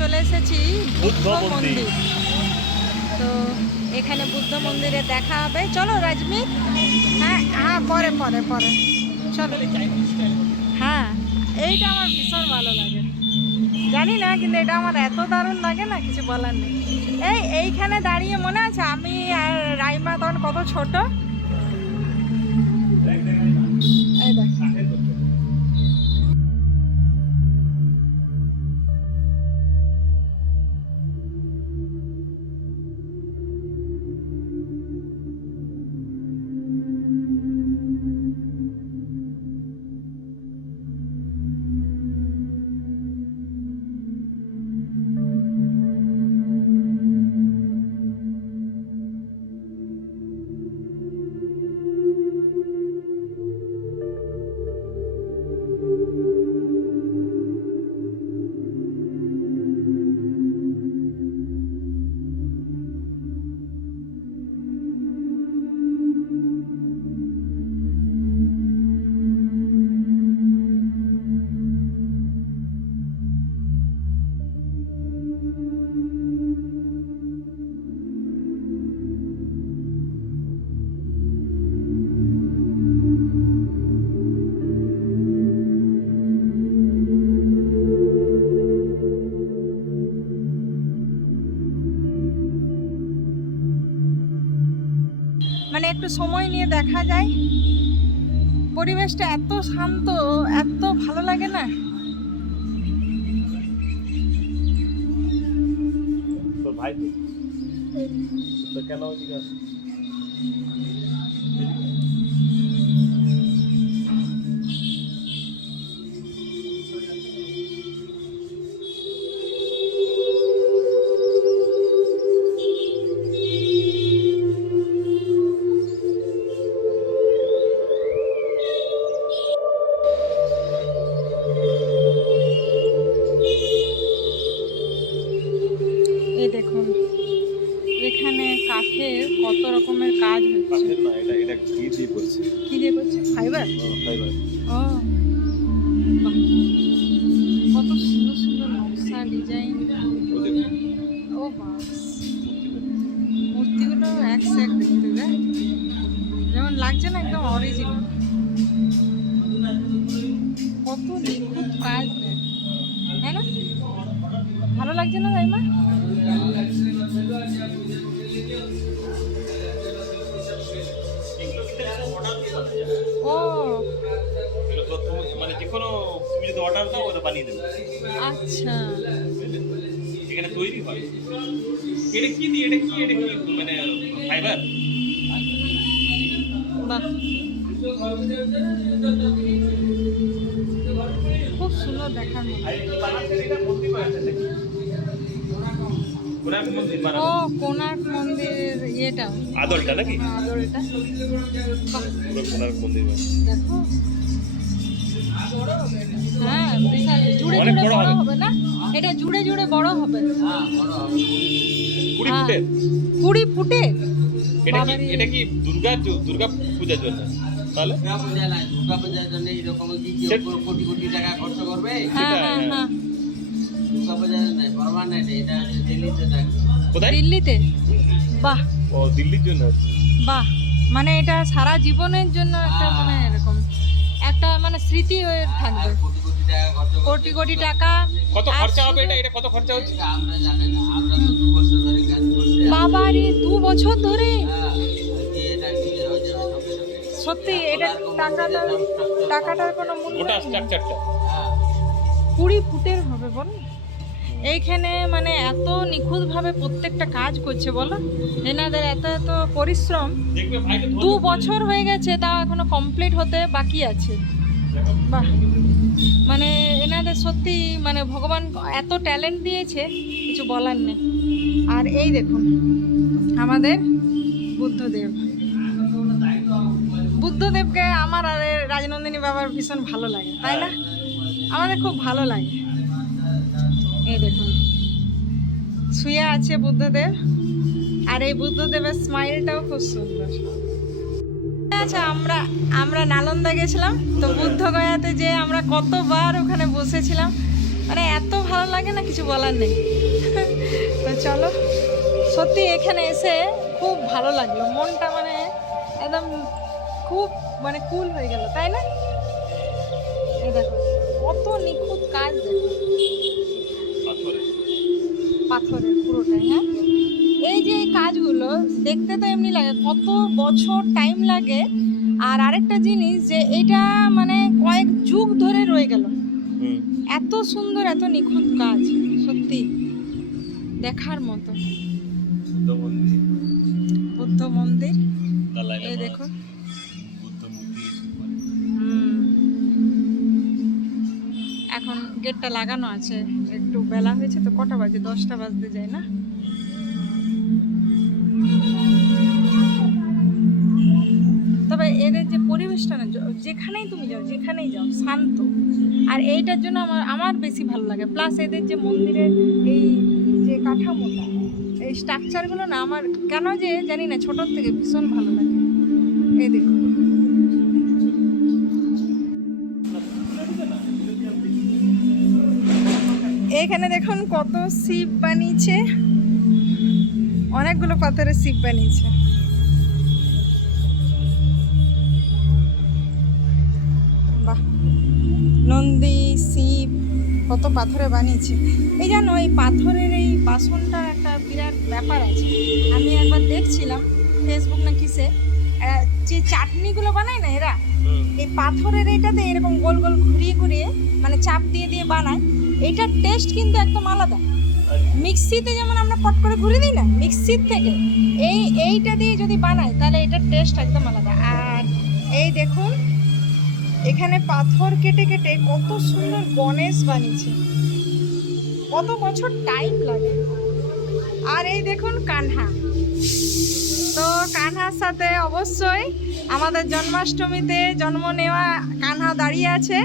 চলে এসেছি বুদ্ধ মন্দির। তো এখানে বুদ্ধ মন্দিরে দেখা হবে। চলো রাজমিত। হ্যাঁ হ্যাঁ, পরে পরে পরে চলো। হ্যাঁ, এইটা আমার ভীষণ ভালো লাগে, জানি না কিন্তু এটা আমার এত দারুণ লাগে না, কিছু বলার নেই। এইখানে দাঁড়িয়ে মনে আছে আমি আর রাইমা তখন কত ছোট। এই দেখ, মানে একটু সময় নিয়ে দেখা যায়। পরিবেশটা এত শান্ত, এত ভালো লাগে না। তো ভাই তো কেন ওদিকে এই দেখুন, এখানে কাঠের কত রকমের কাজ হচ্ছে। কাঠের না, এটা কি দিয়ে করছে? কি দিয়ে করছে? ফাইবার। ফাইবার। ও বাহ, কত সুন্দর সুন্দর নকশা ডিজাইন। ও বাস, মূর্তিগুলো এক সে এক দেখতে দেখ, যেমন লাগছে না একদম অরিজিনাল। কত নিখুঁত কাজ দেখ, তাই না? ভালো লাগছে না রাইমা? ও মানে যে কোনো তুমি যদি অর্ডার দাও ওটা বানিয়ে দেবে। আচ্ছা, এখানে তৈরি হয়। এটা কি দিয়ে, এটা কি মানে ফাইবার? বাহ, খুব সুন্দর দেখার মতো। ও কোণার্ক মন্দিরের ইয়েটা, আদলটা নাকি? আদলটা। বাহ, পুরো কোণার্ক মন্দির। দেখো, হ্যাঁ বিশাল, জুড়ে অনেক জুড়ে বড় বড় হবে। হবে না? এটা জুড়ে জুড়ে বড় হবে। 20 ফুটের। 20 ফুটে। এটা কি দুর্গা পূজার জন্য? তাহলে দুর্গা পূজার জন্য এরকম কি কোটি কোটি টাকা খরচ করবে? হ্যাঁ হ্যাঁ হ্যাঁ, দুর্গা পূজার নয়, পার্মানেন্ট। এটা দিল্লিতে থাকবে। কোথায়? দিল্লিতে। বাহ, ও দিল্লির জন্য হচ্ছে। বাহ, মানে এটা সারা জীবনের জন্য একটা মানে এরকম একটা মানে স্মৃতি হয়ে থাকবে। কোটি কোটি টাকা খরচ করবে। কোটি কোটি টাকা। কত আর খরচা হবে? শুধু- এটা কত খরচা হচ্ছে? এটা আমরা জানি না, আমরা তো 2 বছর ধরে কাজ করছি। বাবারে, 2 বছর ধরে? হ্যাঁ, এটা কি হয়ে যাবে সঙ্গে সঙ্গে। সত্যি এটা টাকাটার কোনো মূল্য গোটা নেই। স্ট্রাকচারটা। হ্যাঁ, 20 ফুটের হবে বল। এইখানে মানে এত নিখুঁতভাবে প্রত্যেকটা কাজ করছে বলো, এনাদের এত এত পরিশ্রম। দেখবে ভাইকে 2 বছর হয়ে গেছে, তাও এখনো কমপ্লিট হতে বাকি আছে। বাহ, মানে এনাদের সত্যি মানে ভগবান এত ট্যালেন্ট দিয়েছে, কিছু বলার নেই। আর এই দেখুন আমাদের বুদ্ধদেব। বুদ্ধদেবকে আমার আর রাজনন্দিনী বাবার ভীষণ ভালো লাগে, তাই না? আমাদের খুব ভালো লাগে। এই দেখুন শুয়ে আছে বুদ্ধদেব, আর এই বুদ্ধদেবের স্মাইলটাও খুব সুন্দর। আচ্ছা, আমরা নালন্দা গেছিলাম তো বুদ্ধগয়াতে যে আমরা কতবার ওখানে বসেছিলাম, মানে এত ভালো লাগে না, কিছু বলার নেই। তো চলো, সত্যি এখানে এসে খুব ভালো লাগলো, মনটা মানে একদম খুব মানে কুল হয়ে গেল, তাই না? এই দেখো কত নিখুঁত কাজ, দেখো পাথরের পুরোটাই। হ্যাঁ, এই যে এই কাজগুলো দেখতে তো এমনি লাগে, কত বছর টাইম লাগে। আর আরেকটা জিনিস যে এটা মানে কয়েক যুগ ধরে রয়ে গেল, এত সুন্দর এত নিখুঁত কাজ, সত্যি দেখার মতো। বুদ্ধ মন্দির, এই দেখো। এখন গেটটা লাগানো আছে, একটু বেলা হয়েছে তো, কটা বাজে? 10টা বাজতে যায় না? তবে এদের যে পরিবেশটা না, যেখানেই তুমি যাও, যেখানেই যাও শান্ত। আর এইটার জন্য আমার বেশি ভালো লাগে। প্লাস এদের যে মন্দিরের এই যে কাঠামোটা, এই স্ট্রাকচারগুলো না আমার কেন যে জানি না, ছোটোর থেকে ভীষণ ভালো লাগে। এই দেখো, এখানে দেখুন কত শিব বানিয়েছে, অনেকগুলো পাথরের শিব বানিয়েছে। বাহ, নন্দী, শিব, কত পাথরে বানিয়েছে। এই জানো, এই পাথরের এই বাসনটার একটা বিরাট ব্যাপার আছে। আমি একবার দেখছিলাম ফেসবুক না কিসে, যে চাটনিগুলো বানায় না এরা, এই পাথরের এইটাতে এরকম গোল গোল ঘুরিয়ে ঘুরিয়ে মানে চাপ দিয়ে দিয়ে বানায়। এইটার টেস্ট কিন্তু একদম আলাদা। মিক্সিতে যেমন আমরা পট করে ঘুরে দিই না, মিক্সির থেকে এইটা দিয়ে যদি বানায় তাহলে এটার টেস্ট একদম আলাদা। আর এই দেখুন এখানে পাথর কেটে কেটে কত সুন্দর গণেশ বানিয়েছে, কত বছর টাইম লাগে। আর এই দেখুন কানহা, তো কানহার সাথে অবশ্যই আমাদের জন্মাষ্টমীতে জন্ম নেওয়া কানহা দাঁড়িয়ে আছে।